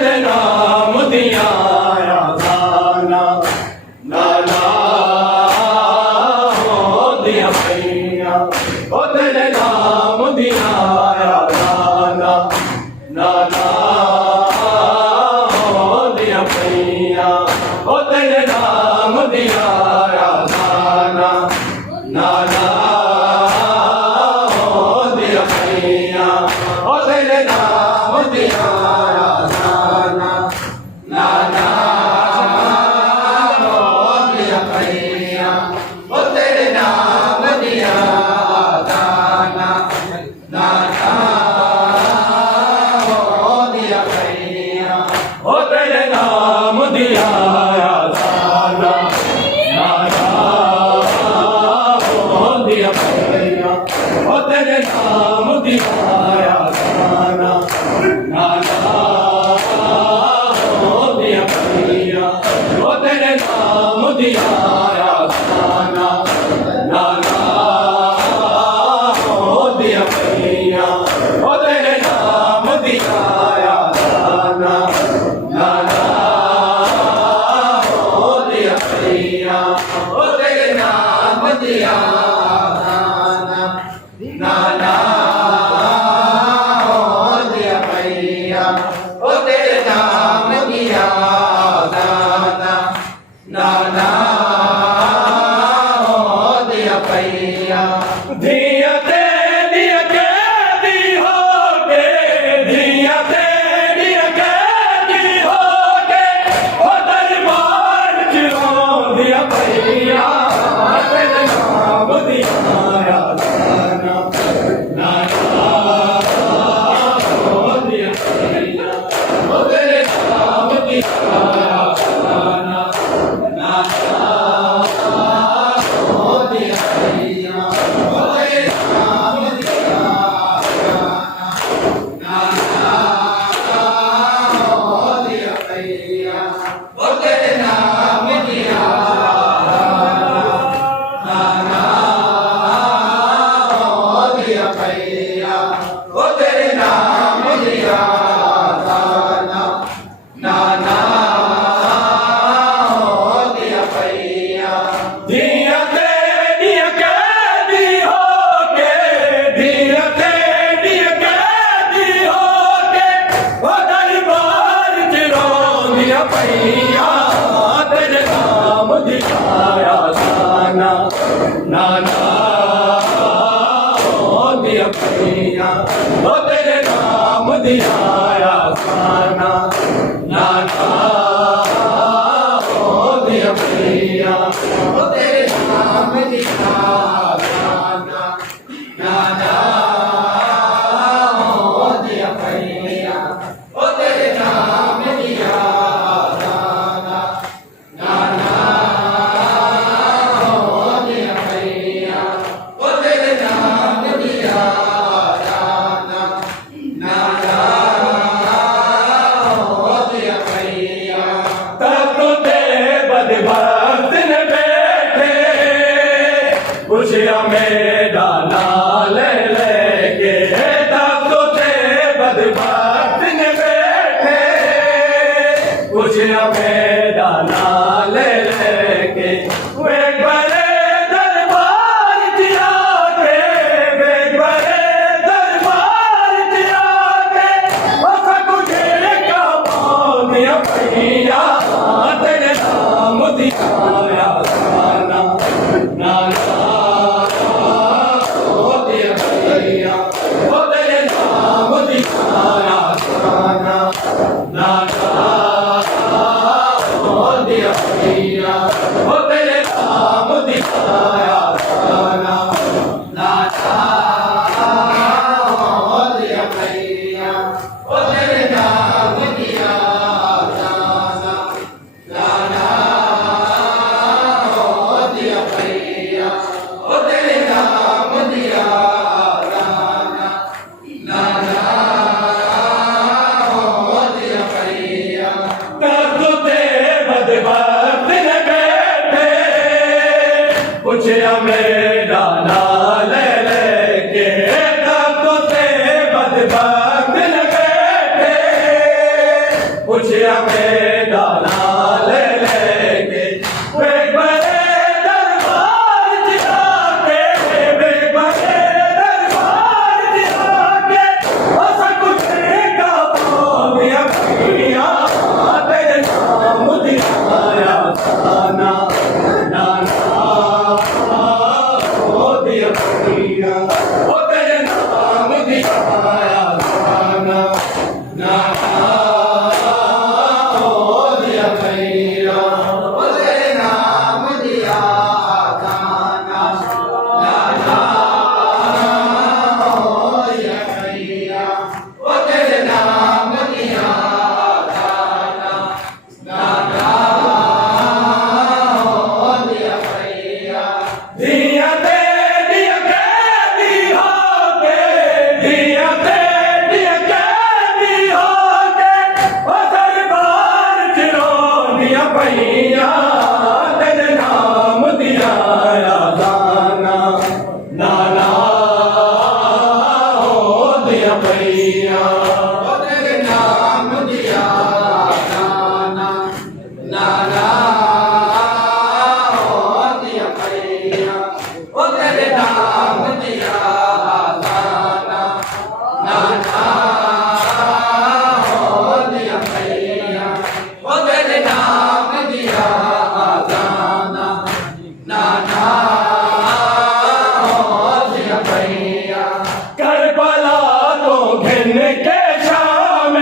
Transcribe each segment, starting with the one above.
तेरे नाम दिया गाना नाना हो दिया पैया ओ तेरे नाम दिया गाना नाना हो दिया पैया ओ तेरे नाम दिया गाना नाना हो दिया पैया ओ तेरे नाम दिया गाना नाना हो दिया पैया ओ तेरे नाम दिया गाना नाना हो दिया पैया ओ तेरे नाम दिया गाना नाना हो दिया पैया ओ तेरे नाम दिया गाना नाना हो दिया पैया ओ तेरे नाम दिया गाना नाना हो दिया पैया ओ तेरे नाम दिया गाना नाना हो दिया पैया ओ तेरे नाम दिया गाना नाना हो दिया पैया ओ तेरे नाम दिया गाना नाना हो दिया पैया धिया तेरी अकेली हो के धिया तेरी अकेली हो के ओ दरबार चिरो दिया पैया तेरे नाम दिया गाना नाना हो दिया पैया ओ तेरे नाम दिया गाना नाना हो दिया पैया ओ तेरे नाम दिया गाना नाना हो दिया पैया ओ तेरे नाम दिया गाना हो दिया पैया ओ तेरे नाम दिया गाना नाना हो दिया पैया धिया तेरी अकेली हो के धिया तेरी अकेली हो के ओ दरबार चिरो दिया पैया तेरे नाम दिया गाना नाना हो दिया पैया ओ तेरे नाम दिया गाना नाना हो दिया पैया ओ तेरे नाम दिया गाना नाना हो दिया पैया ओ तेरे नाम दिया गाना नाना हो दिया पैया ओ तेरे नाम दिया गाना नाना हो दिया पैया तब तो तेरे बदबख्त न बैठे खुशियाँ मेरा नाल लेके तब तो तेरे बदबख्त न बैठे खुशियाँ मेरा नाल लेके वे बड़े दरबार दिया के वे बड़े दरबार दिया के ओ सकुझे का दिया पैया तेरे नाम दिया गाना नाना हो दिया पैया ओ तेरे नाम दिया गाना नाना हो दिया पैया ओ तेरे नाम दिया गाना नाना हो दिया पैया ओ तेरे नाम दिया गाना नाना हो दिया पैया ओ तेरे नाम दिया गाना नाना हो दिया पैया तब तो तेरे बदबख्त न बैठे पूछया मेरा नाल लेके तब तो तेरे बदबख्त न बैठे पूछिया बेटा नाल लेके वे बड़े दरबार जाके वे बड़े दरबार जाके ऐसा कुछ का पाविया पिया तेरे नाम दिखाया ना ना ओ दिया पिया ओ तेरे नाम दिखाया ना ना भैया तेरे नाम दिया दाना नाना हो दिया भैया तेरे नाम दिया दाना नाना हो दिया भैया तेरे नाम दिया दाना नाना हो दिया भैया तेरे नाम करबला तो घिन के शाम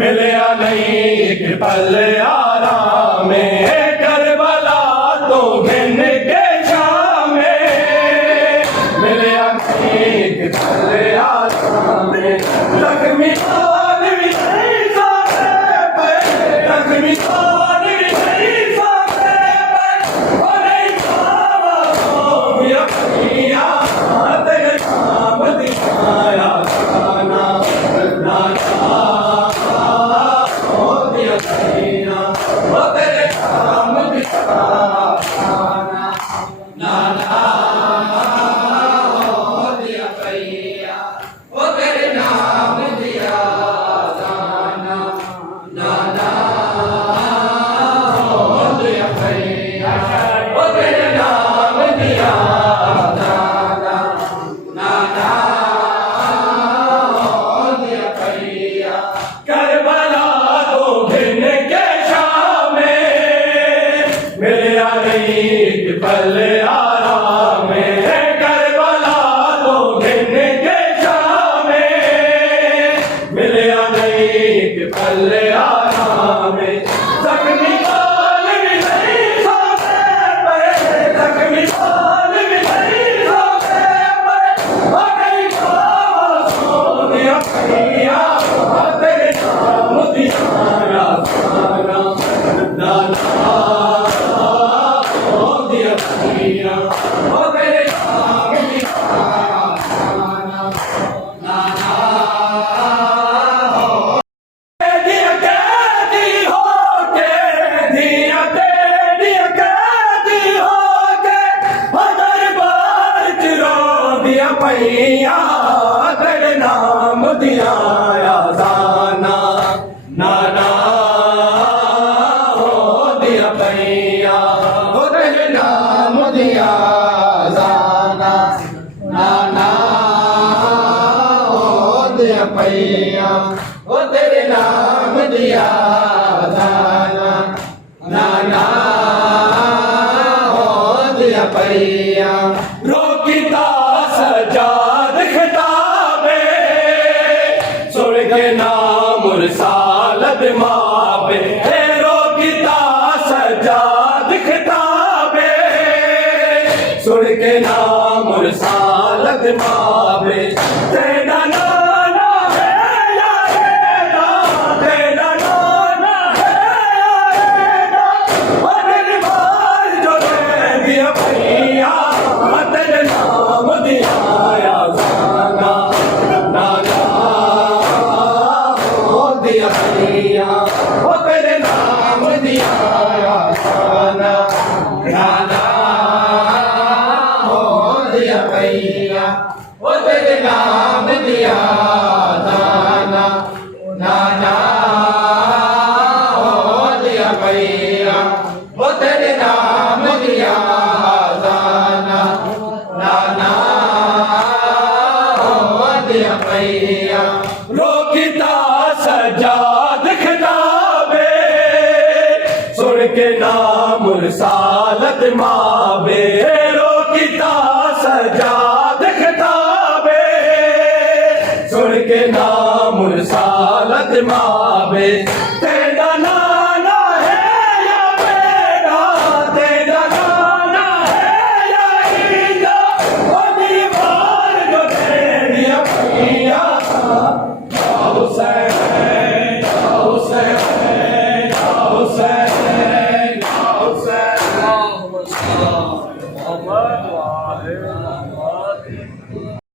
मिलया नहीं एक पल आराम करबला तो घिन के शाम मिलया नहीं एक पल आराम लक्ष्मी खान भी नहीं साथे पे लक्ष्मी खान भी नहीं साथे पे नहीं बाबा हो गया पिया तेरे नाम दिखाया ना ना हो दिया पिया वो तेरे नाम दिखाया ना ना हो दिया पिया वो तेरे नाम दिया ना ना हो दिया पिया वो तेरे नाम दिया करबला तो घिन के शाम मिलया नहीं एक पल आराम करबला तो घिन के शाम मिलया नहीं एक पल आराम जख्मी काल भी नहीं साथे पे जख्मी काल भी नहीं साथे पे गई बाबा सोनिया पिया तेरे नाम दिखाया ना हो दिया पिया ओ तेरे नाम दिखाया ना हो दिया कैदी हो के दिया कैदी हो के दरबार चिरो दिया पैया तेरे नाम दिया दाना नाना हो दिया भैया हो तेरे नाम दिया दाना नाना हो दिया भैया हो तेरे नाम दिया दाना नाना हो दिया भैया रोकिता सजाद खिताबे सुन के नाम सालद मापे रोकिता सजाद खिताबे सुन के नाम सालद मापे तेरा नाना है या रेना तेरा नाना है या रेना अरे बार जो दे दिया भैया तेरे नाम दिया दाना नाना हो दिया भैया हो तेरे नाम दिया दाना नाना हो दिया भैया हो तेरे नाम दिया दाना नाना किता सजाद खिताबे सुन के नाम रिसालत मावे किता सजाद खिताबे सुन के नाम रिसालत मावे तेरा